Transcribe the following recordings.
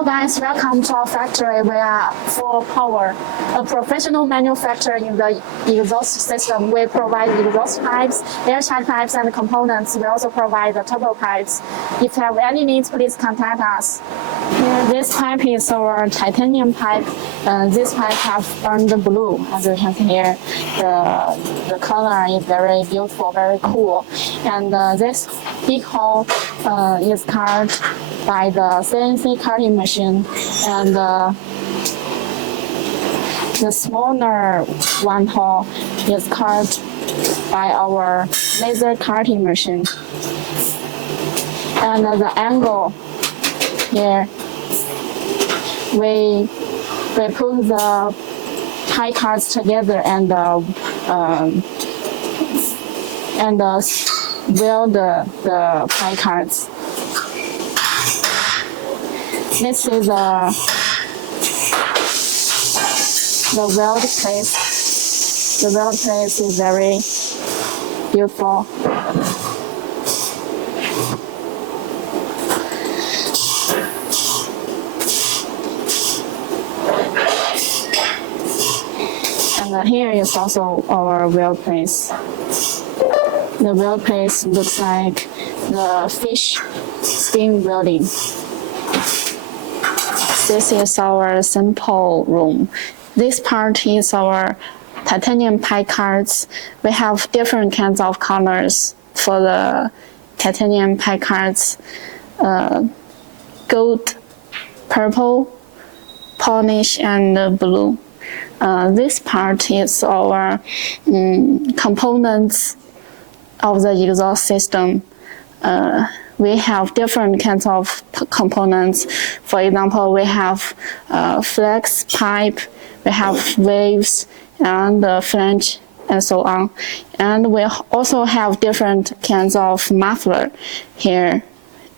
Hello guys, welcome to our factory. We are Fupower, a professional manufacturer in the exhaust system. We provide exhaust pipes, airtight pipes, and components. We also provide the turbo pipes. If you have any needs, please contact us. This pipe is our titanium pipe. This pipe has burned blue, as you can see here. The color is very beautiful, very cool. And this big hole is cut by the CNC cutting machine, and the smaller one hole is cut by our laser cutting machine. And the angle here, we put the pie cards together and weld the pie cards. This is the weld place. The weld place is very beautiful. And here is also our weld place. The weld place looks like the fish skin welding. This is our sample room. This part is our titanium pie cards. We have different kinds of colors for the titanium pie cards. Gold, purple, polish, and blue. This part is our components of the exhaust system. We have different kinds of components. For example, we have flex pipe, we have waves, and flange, and so on. And we also have different kinds of muffler. Here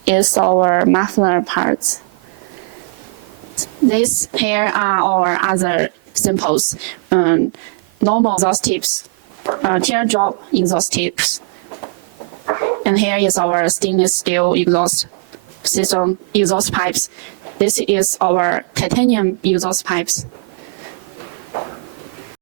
is our muffler parts. These here are our other samples. Normal exhaust tips, teardrop exhaust tips. And here is our stainless steel exhaust system, exhaust pipes. This is our titanium exhaust pipes.